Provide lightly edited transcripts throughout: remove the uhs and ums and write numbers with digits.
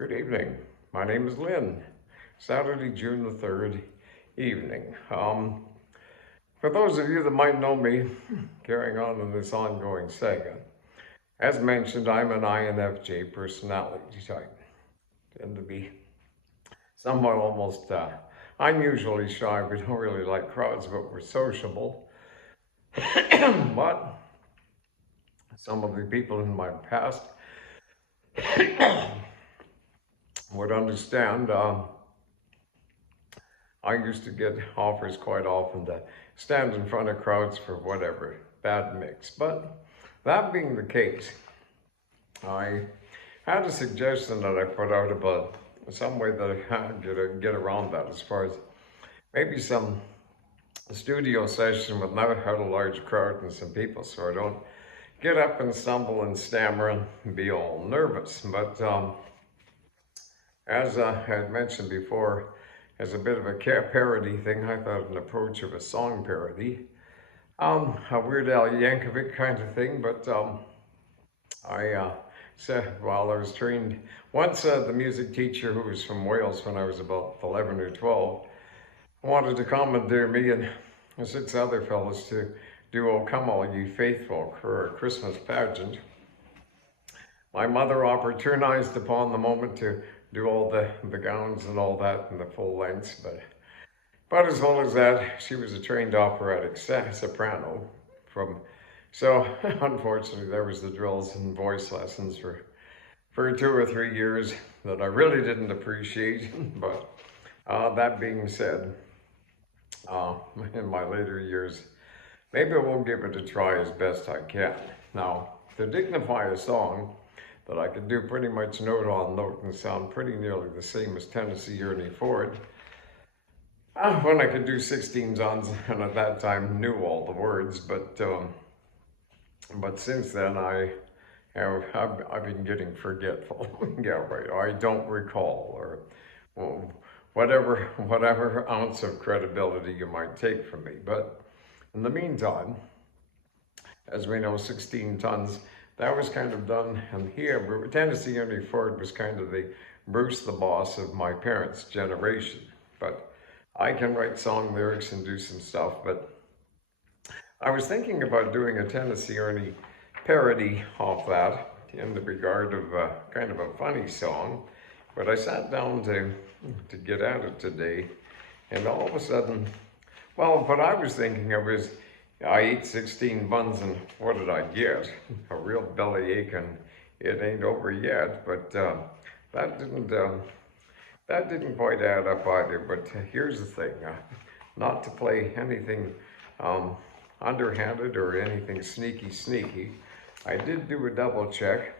Good evening. My name is Lynn. Saturday, June the 3rd evening. For those of you that might know me, carrying on in this ongoing saga, as mentioned, I'm an INFJ personality type. Tend to be somewhat almost unusually shy. We don't really like crowds, but we're sociable. But some of the people in my past would understand. I used to get offers quite often to stand in front of crowds for whatever, bad mix. But that being the case, I had a suggestion that I put out about some way that I could get around that, as far as maybe some studio session without a large crowd and some people, so I don't get up and stumble and stammer and be all nervous. But as I had mentioned before, as a bit of a parody thing, I thought an approach of a song parody, a Weird Al Yankovic kind of thing. But I said, while I was trained, once the music teacher, who was from Wales when I was about 11 or 12, wanted to commandeer me and 6 other fellows to do "O Come All Ye Faithful" for a Christmas pageant. My mother opportunized upon the moment to do all the gowns and all that in the full lengths, but as well as that, she was a trained operatic soprano so unfortunately there was the drills and voice lessons for 2 or 3 years that I really didn't appreciate. But that being said, in my later years, maybe I will give it a try as best I can. Now, to dignify a song that I could do pretty much note on note and sound pretty nearly the same as Tennessee Ernie Ford, when I could do 16 tons, and at that time knew all the words, but since then I've been getting forgetful. Yeah, right. I don't recall, or well, whatever ounce of credibility you might take from me. But in the meantime, as we know, 16 tons, that was kind of done. And here, Tennessee Ernie Ford was kind of the Bruce the Boss of my parents' generation. But I can write song lyrics and do some stuff. But I was thinking about doing a Tennessee Ernie parody off that, in the regard of kind of a funny song. But I sat down to get at it today, and all of a sudden, well, what I was thinking of is, I ate 16 buns, and what did I get? A real bellyache, and it ain't over yet. But that didn't quite add up either. But here's the thing, not to play anything underhanded or anything sneaky. I did do a double check.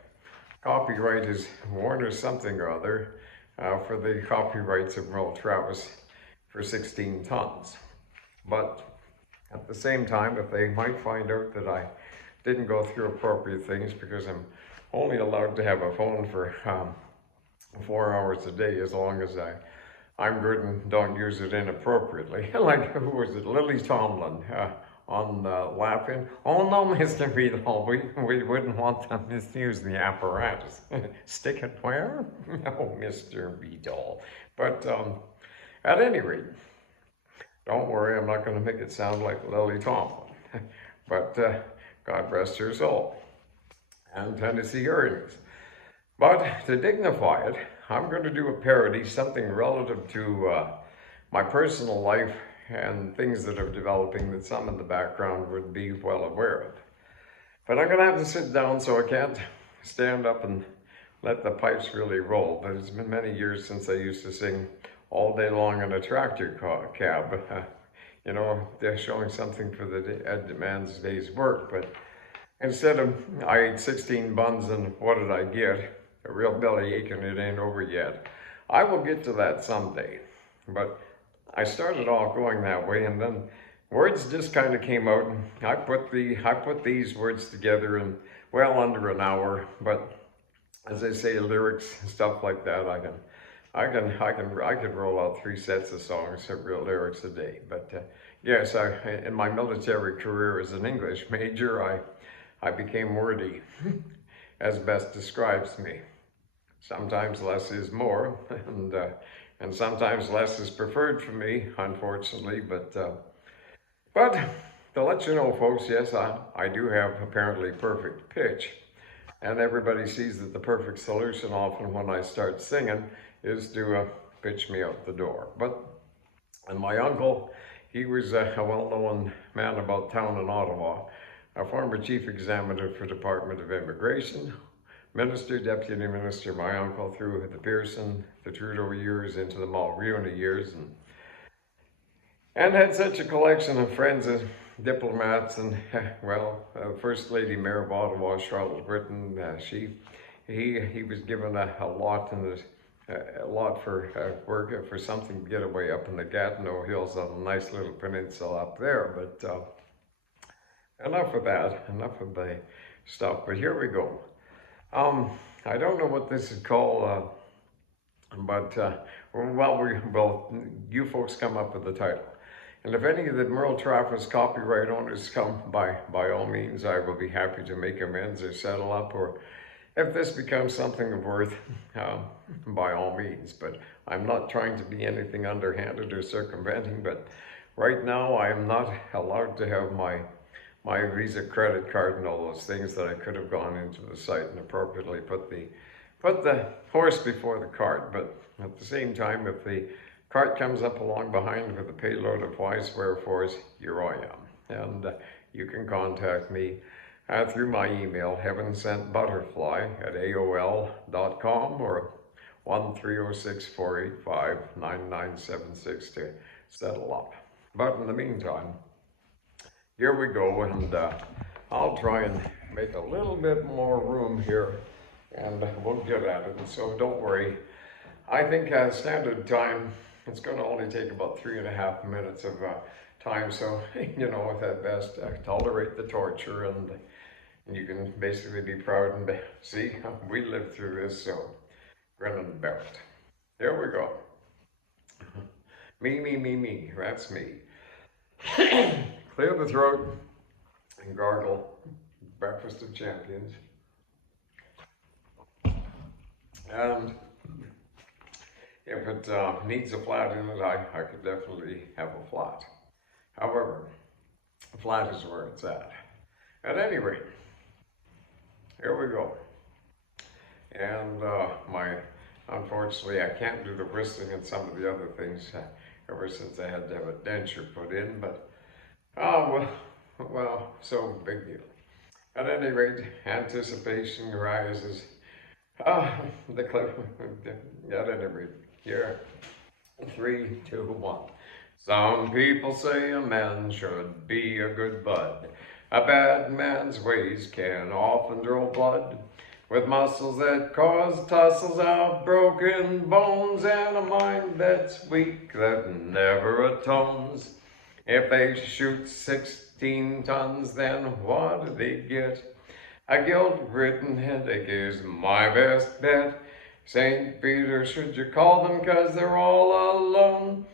Copyright is Warner something or other for the copyrights of Merle Travis for 16 tons. But at the same time, if they might find out that I didn't go through appropriate things, because I'm only allowed to have a phone for 4 hours a day, as long as I'm good and don't use it inappropriately. Like, who was it? Lily Tomlin on Laughing. "Oh no, Mr. Beadle, we wouldn't want to misuse the apparatus." Stick it where? Oh, Mr. Beadle. But at any rate, don't worry, I'm not going to make it sound like Lily Tomlin. But God rest her soul. And Tennessee Ernie's. But to dignify it, I'm going to do a parody, something relative to my personal life and things that are developing that some in the background would be well aware of. But I'm going to have to sit down, so I can't stand up and let the pipes really roll. But it's been many years since I used to sing all day long in a tractor cab. You know, they're showing something for the man's day's work. But instead of, I ate 16 buns, and what did I get? A real bellyache, and it ain't over yet. I will get to that someday. But I started off going that way, and then words just kind of came out, and I put these words together in well under an hour. But as I say, lyrics and stuff like that, I could roll out 3 sets of songs, real lyrics a day. But yes, in my military career as an English major, I became wordy, as best describes me. Sometimes less is more, and sometimes less is preferred for me, unfortunately. But to let you know, folks, yes, I do have apparently perfect pitch. And everybody sees that the perfect solution often when I start singing is to pitch me out the door. And my uncle, he was a well-known man about town in Ottawa, a former chief examiner for Department of Immigration, minister, deputy minister, my uncle, through the Pearson, the Trudeau years into the Mulroney years, and had such a collection of friends and diplomats, and well, First Lady Mayor of Ottawa, Charlotte Britton, he was given a lot in a lot for work for something to get away up in the Gatineau Hills on a nice little peninsula up there. But enough of that, enough of the stuff. But here we go. I don't know what this is called, but well, you folks come up with the title. And if any of the Merle Trafford's copyright owners come by all means, I will be happy to make amends or settle up, or if this becomes something of worth, by all means. But I'm not trying to be anything underhanded or circumventing, but right now I am not allowed to have my Visa credit card and all those things that I could have gone into the site and appropriately put the horse before the cart. But at the same time, if the cart comes up along behind with a payload of whys, wherefores, here I am. And you can contact me through my email, heavensentbutterfly@aol.com, or 1-306-485-9976 to settle up. But in the meantime, here we go, and I'll try and make a little bit more room here, and we'll get at it. And so don't worry. I think standard time, it's going to only take about 3.5 minutes of time, so you know, at best, tolerate the torture, and you can basically be proud and see we lived through this, so grin and bear it. Here we go. Me, that's me. Clear the throat and gargle. Breakfast of champions. And if it needs a flat in it, I could definitely have a flat. However, a flat is where it's at. At any rate, here we go. And unfortunately, I can't do the whistling and some of the other things ever since I had to have a denture put in, but well, so big deal. At any rate, anticipation rises. The clip, at any rate, here, 3, 2, 1. Some people say a man should be a good bud. A bad man's ways can often draw blood, with muscles that cause tussles of broken bones, and a mind that's weak that never atones. If they shoot 16 tons, then what do they get? A guilt-ridden headache is my best bet. St. Peter, should you call them, 'cause they're all alone,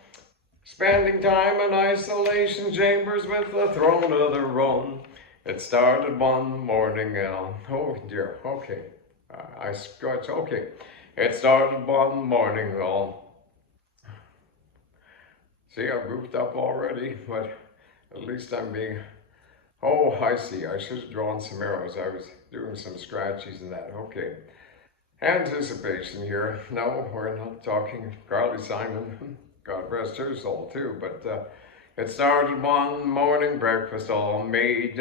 spending time in isolation chambers with a throne of their own. It started one morning, oh dear, okay, I scratch, okay. It started one morning, see, I've goofed up already, but at least I'm being, oh, I see, I should have drawn some arrows. I was doing some scratchies and that, okay. Anticipation here. No, we're not talking Carly Simon, God rest her soul too, but it started one morning, breakfast all made.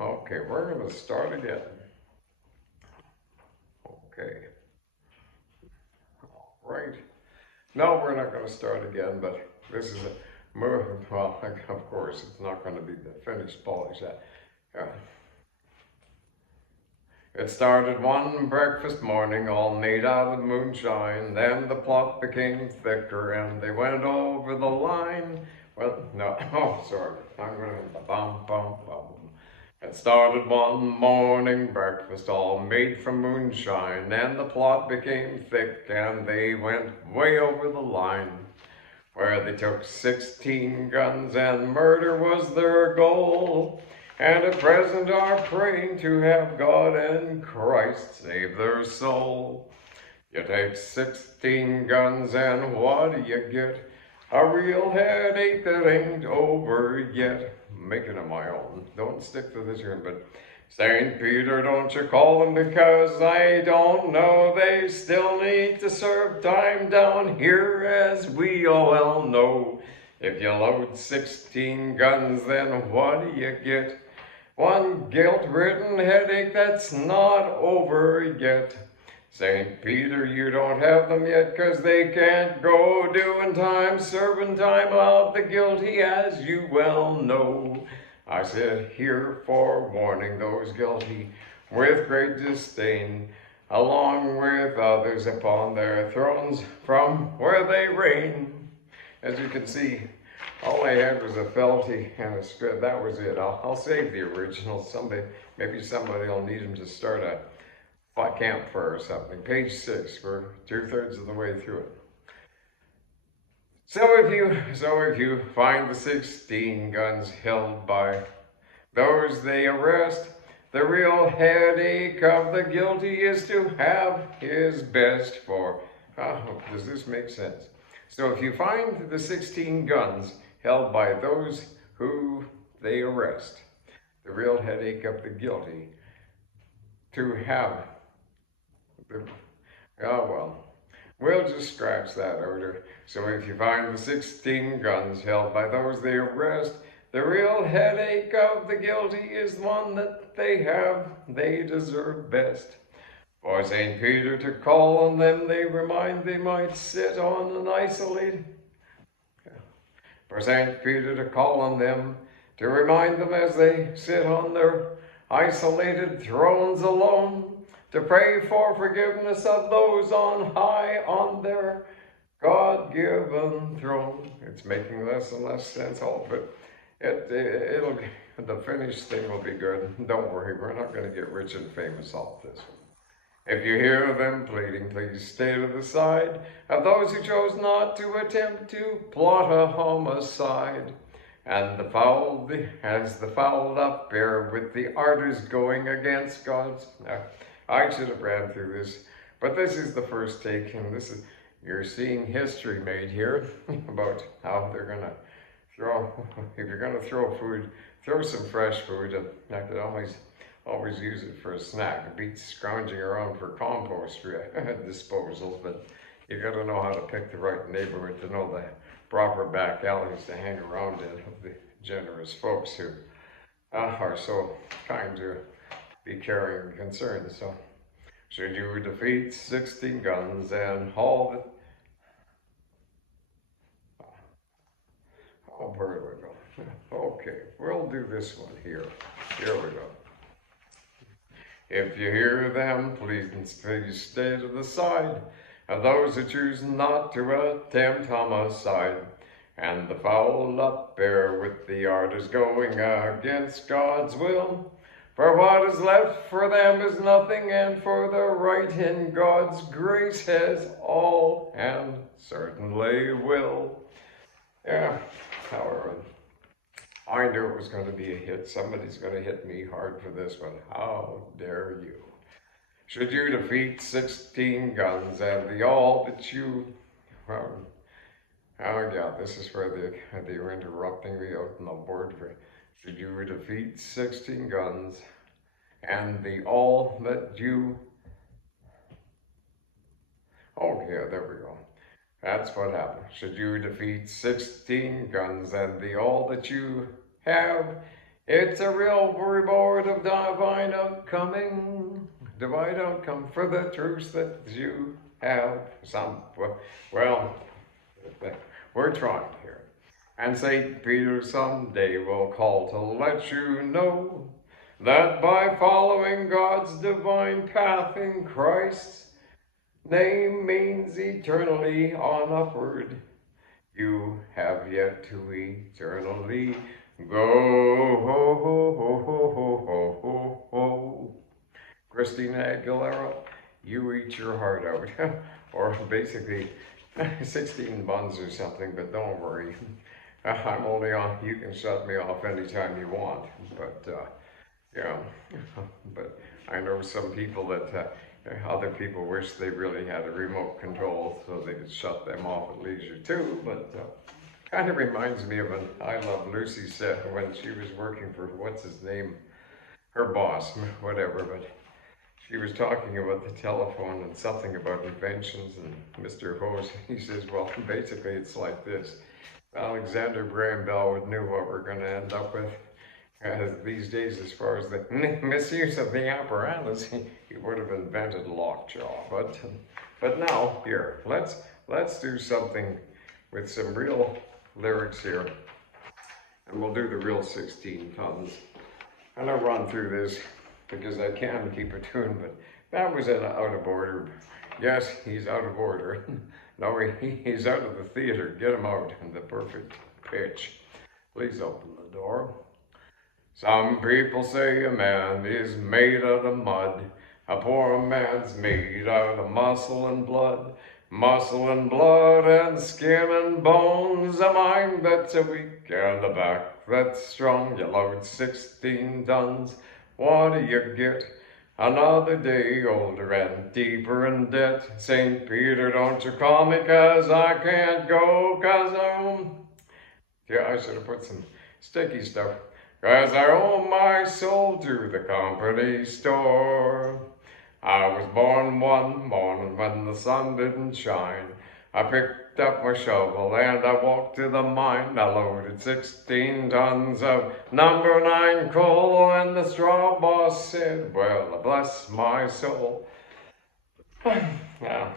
Okay, we're going to start again. Okay. All right. No, we're not going to start again, but this is a move. Well, of course, it's not going to be the finished polish. It started one breakfast morning, all made out of moonshine. Then the plot became thicker, and they went over the line. Well, no, oh, sorry. I'm going to bum, bum, bum. It started one morning, breakfast all made from moonshine, and the plot became thick, and they went way over the line. where they took 16 guns and murder was their goal. And at present are praying to have God and Christ save their soul. You take 16 guns and what do you get? A real headache that ain't over yet. I'm making it my own. Don't stick to the tune, but St. Peter, don't you call them because I don't know. They still need to serve time down here, as we all well know. If you load 16 guns, then what do you get? One guilt-ridden headache that's not over yet. St. Peter, you don't have them yet, 'cause they can't go doing time, serving time of the guilty, as you well know. I sit here forewarning those guilty with great disdain, along with others upon their thrones from where they reign. As you can see, all I had was a felty and a script. That was it. I'll save the original. Maybe somebody will need them to start a campfire or something. Page 6, we're 2/3 of the way through it. So if you find the 16 guns held by those they arrest, the real headache of the guilty is to have his best for. Does this make sense? So if you find the 16 guns held by those who they arrest, the real headache of the guilty, to have we'll just scratch that order. So if you find the 16 guns held by those they arrest, the real headache of the guilty is one that they deserve best. For St. Peter to call on them, they might sit on an isolated. For St. Peter to call on them, to remind them as they sit on their isolated thrones alone, to pray for forgiveness of those on high on their God-given throne. It's making less and less sense, but the finished thing will be good. Don't worry, we're not going to get rich and famous off this one. If you hear them pleading, please stay to the side of those who chose not to attempt to plot a homicide. And as the fouled up bear with the ardors going against God's. I should have ran through this, but this is the first take, and you're seeing history made here about how they're gonna if you're gonna throw food, throw some fresh food. And I could always use it for a snack. It beats scrounging around for compost disposals, but you gotta know how to pick the right neighborhood to know the proper back alleys to hang around in of the generous folks who are so kind to be carrying and concerned. So, should you defeat 16 guns and haul the... where do we go? Okay, we'll do this one here. Here we go. If you hear them, please stay to the side of those who choose not to attempt homicide, and the fouled up bear with the ardors going against God's will. For what is left for them is nothing, and for the right in God's grace has all, and certainly will. Yeah, however, I knew it was going to be a hit. Somebody's going to hit me hard for this one. How dare you? Should you defeat 16 guns and all that you... this is where they were interrupting me out on the board. Should you defeat 16 guns and all that you... Oh, yeah, there we go. That's what happened. Should you defeat 16 guns and all that you have, it's a real reward of divine outcome for the truths that you have. We're trying here. And St. Peter someday will call to let you know that by following God's divine path in Christ's name means eternally on upward, you have yet to eternally go. Christina Aguilera, you eat your heart out. Or basically, 16 buns or something, but don't worry. I'm only on, you can shut me off anytime you want. But, yeah, but I know some people that, other people wish they really had a remote control so they could shut them off at leisure too. But kind of reminds me of an I Love Lucy set when she was working for, what's his name, her boss, whatever, but she was talking about the telephone and something about inventions, and Mr. Hose, he says, well, basically it's like this. Alexander Graham Bell knew what we're going to end up with these days as far as the misuse of the apparatus. He would have invented lockjaw, but now, here, let's do something with some real lyrics here, and we'll do the real 16 tons. I'm going to run through this because I can keep a tune, but that was out of order. Yes, he's out of order. No, he's out of the theater. Get him out in the perfect pitch. Please open the door. Some people say a man is made out of mud. A poor man's made out of muscle and blood. Muscle and blood and skin and bones. A mind that's weak and a back that's strong. You load 16 tons. What do you get? Another day older and deeper in debt. St. Peter, don't you call me, 'cause I can't go, 'cause yeah, I should have put some sticky stuff. 'Cause I owe my soul to the company store. I was born one morning when the sun didn't shine. I picked up my shovel and I walked to the mine. I loaded 16 tons of number 9 coal, and the straw boss said, well, bless my soul. Yeah,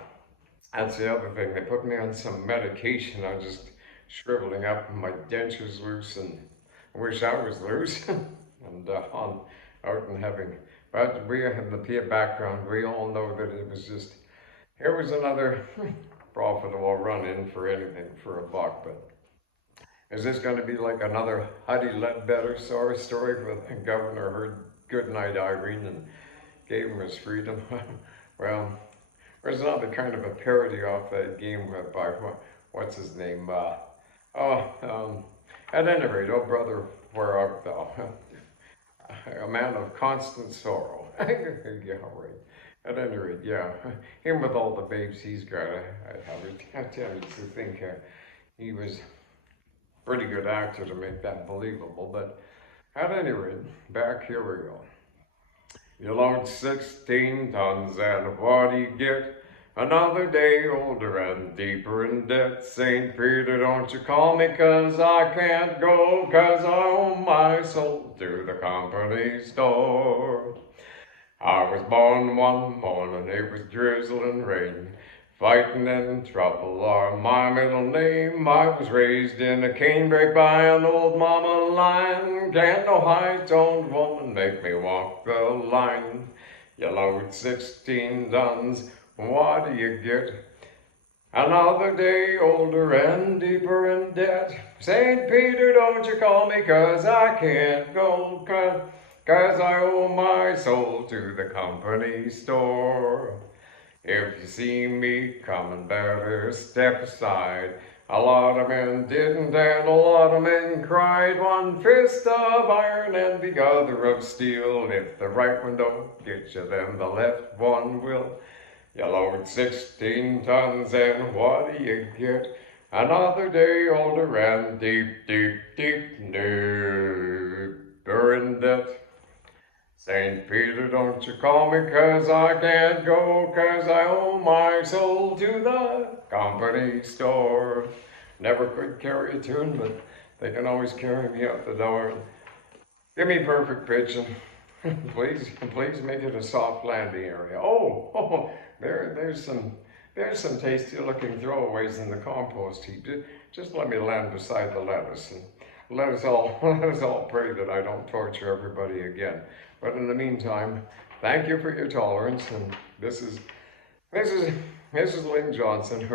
that's the other thing. They put me on some medication. I'm just shriveling up and my dentures loose, and I wish I was loose and on out and having. But we in the background, we all know that it was just, here was another profitable run-in for anything for a buck. But is this going to be like another Huddy Ledbetter story where the governor heard Goodnight Irene and gave him his freedom? Well, there's another kind of a parody off that game by, what's his name? At any rate, oh brother, where art thou? A man of constant sorrow. Yeah, right. At any rate, yeah, him with all the babes he's got, I tend to think he was a pretty good actor to make that believable. But at any rate, back here we go. You load 16 tons, and what do you get? Another day older and deeper in debt. St. Peter, don't you call me, 'cause I can't go, 'cause I owe my soul to the company store. I was born one morning, it was drizzling rain. Fighting and trouble are my middle name. I was raised in a canebrake by an old mama lion. Can't no high-toned woman make me walk the line. You load 16 tons, what do you get? Another day older and deeper in debt. St. Peter, don't you call me, 'cause I can't go, 'cause I owe my soul to the company store. If you see me coming, better step aside. A lot of men didn't, and a lot of men cried. One fist of iron and the other of steel. If the right one don't get you, then the left one will. You load 16 tons, and what do you get? Another day older and deep, deep, deep, deeper in debt. St. Peter, don't you call me, 'cause I can't go, 'cause I owe my soul to the company store. Never could carry a tune, but they can always carry me out the door. Give me perfect pitch, and please make it a soft landing area. There's some tasty looking throwaways in the compost heap. Just let me land beside the lettuce, and let us all pray that I don't torture everybody again. But in the meantime, thank you for your tolerance. And this is Lynn Johnson,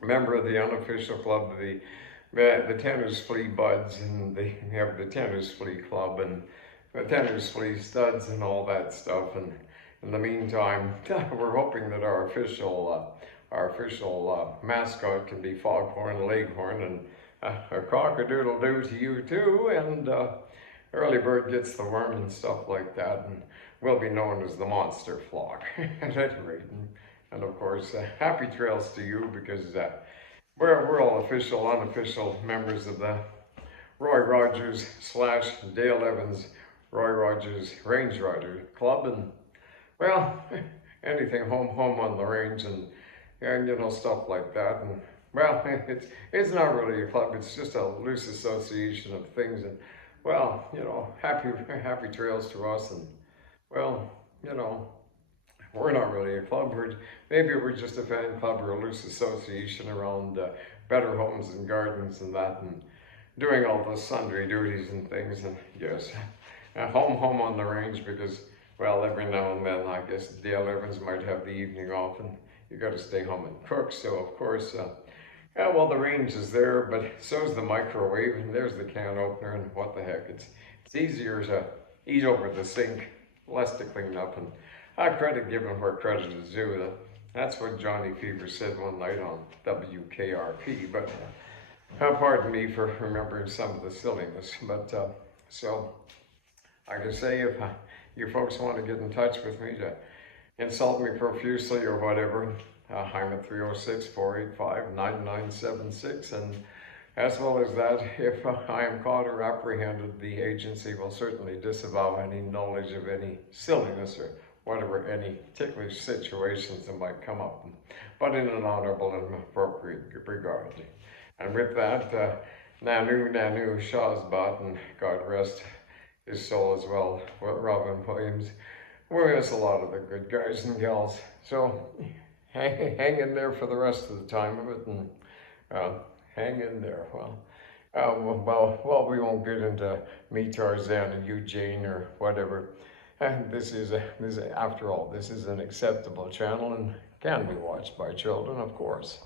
member of the unofficial club, the Tennis Flea Buds, and they have the Tennis Flea Club and the Tennis Flea Studs and all that stuff. And in the meantime, we're hoping that our official our official mascot can be foghorn, leghorn, and a cock-a-doodle-doo to you too, and early bird gets the worm and stuff like that, and will be known as the monster flock at any rate. And of course, happy trails to you, because we're all official, unofficial members of the Roy Rogers / Dale Evans Roy Rogers Range Rider Club, and well, anything home on the range, and you know, stuff like that. And well, it's not really a club, it's just a loose association of things. And well, you know, happy trails to us. And well, you know, we're not really a club. Maybe we're just a fan club or a loose association around better homes and gardens and that, and doing all those sundry duties and things. And yes, home on the range, because well, every now and then I guess Dale Evans might have the evening off, and you got to stay home and cook. So of course, yeah, well, the range is there, but so's the microwave, and there's the can opener, and what the heck, it's easier to eat over the sink, less to clean up. And credit given where credit is due. That's what Johnny Fever said one night on WKRP. But pardon me for remembering some of the silliness. But so I can say, if you folks want to get in touch with me to insult me profusely or whatever, I'm at 306-485-9976. And as well as that, if I am caught or apprehended, the agency will certainly disavow any knowledge of any silliness or whatever, any ticklish situations that might come up, but in an honorable and appropriate regard. And with that, Nanu Shawsbot, and God rest his soul as well, Robin Williams, we miss a lot of the good guys and gals. So hang in there for the rest of the time of it, and hang in there. Well, we won't get into me, Tarzan, and you, Jane, or whatever. This is after all, this is an acceptable channel and can be watched by children, of course.